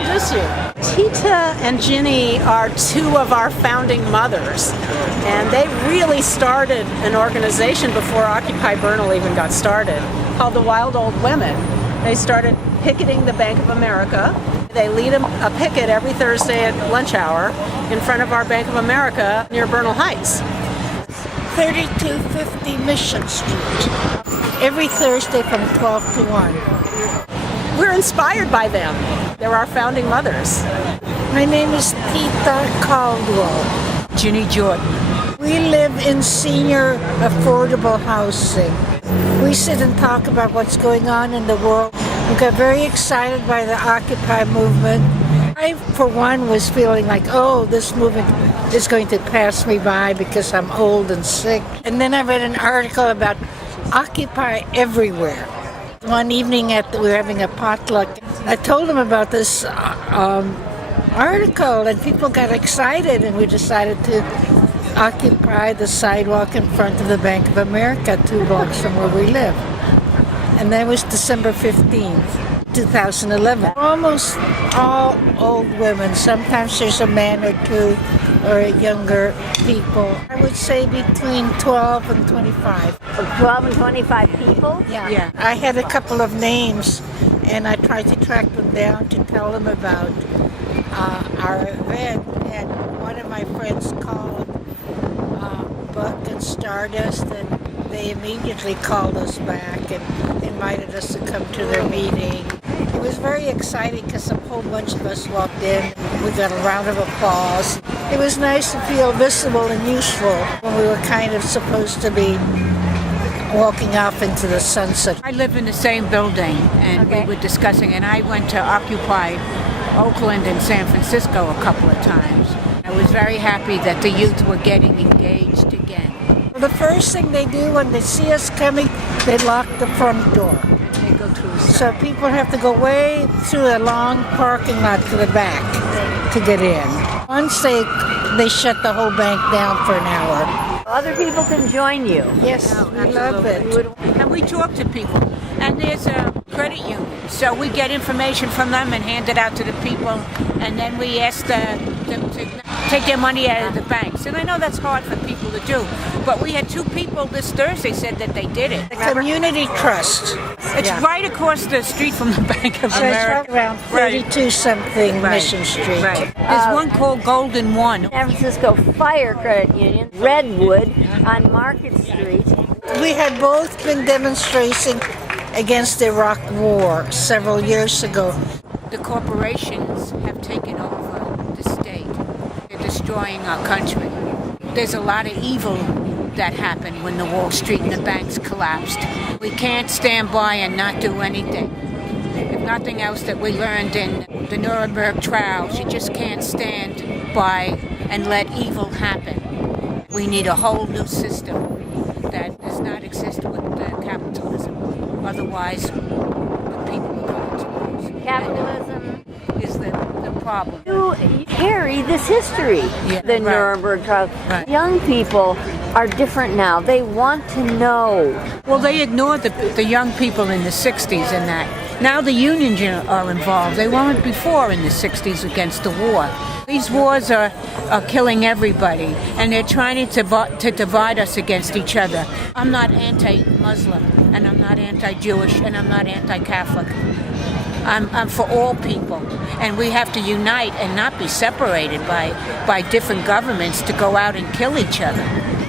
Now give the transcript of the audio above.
introduce you. Tita and Ginny are two of our founding mothers, and they really started an organization before Occupy Bernal even got started, called the Wild Old Women. They started picketing the Bank of America. They lead a picket every Thursday at lunch hour in front of our Bank of America near Bernal Heights. 3250 Mission Street. Every Thursday from 12 to 1. We're inspired by them. They're our founding mothers. My name is Tita Caldwell. Ginny Jordan. We live in senior affordable housing. We sit and talk about what's going on in the world. We got very excited by the Occupy movement. I, for one, was feeling like, oh, this movement is going to pass me by because I'm old and sick. And then I read an article about Occupy everywhere. One evening we were having a potluck. I told them about this article, and people got excited, and we decided to occupy the sidewalk in front of the Bank of America, 2 blocks from where we live. And that was December 15th, 2011. Almost all old women. Sometimes there's a man or two or younger people. I would say between 12 and 25. 12 and 25 people? Yeah. I had a couple of names, and I tried to track them down to tell them about our event. And one of my friends called Buck and Stardust, and they immediately called us back and invited us to come to their meeting. It was very exciting because a whole bunch of us walked in. We got a round of applause. It was nice to feel visible and useful when we were kind of supposed to be walking off into the sunset. I live in the same building, and we were discussing, and I went to Occupy Oakland and San Francisco a couple of times. I was very happy that the youth were getting engaged again. The first thing they do when they see us coming, they lock the front door. They go through. So people have to go way through a long parking lot to the back to get in. Once they shut the whole bank down for an hour. Other people can join you. Yes, we love it. And we talk to people. And there's a credit union, so we get information from them and hand it out to the people, and then we ask them to take their money out of the banks. And I know that's hard for people to do, but we had 2 people this Thursday said that they did it. The community trust. It's right across the street from the Bank of America. It's right around 32-something Mission Street. Right. There's one called Golden One. San Francisco Fire Credit Union, Redwood on Market Street. We had both been demonstrating against the Iraq War several years ago. The corporations have taken over the state. They're destroying our country. There's a lot of evil that happened when the Wall Street and the banks collapsed. We can't stand by and not do anything. If nothing else that we learned in the Nuremberg trials, you just can't stand by and let evil happen. We need a whole new system that does not exist with capitalism. Otherwise, the people are going to lose. Capitalism is the problem. You carry this history, the Nuremberg trials. Right. Young people are different now. They want to know. Well, they ignored the young people in the 60s and that. Now the unions are involved. They weren't before in the 60s against the war. These wars are killing everybody, and they're trying to divide us against each other. I'm not anti-Muslim, and I'm not anti-Jewish, and I'm not anti-Catholic. I'm for all people, and we have to unite and not be separated by different governments to go out and kill each other.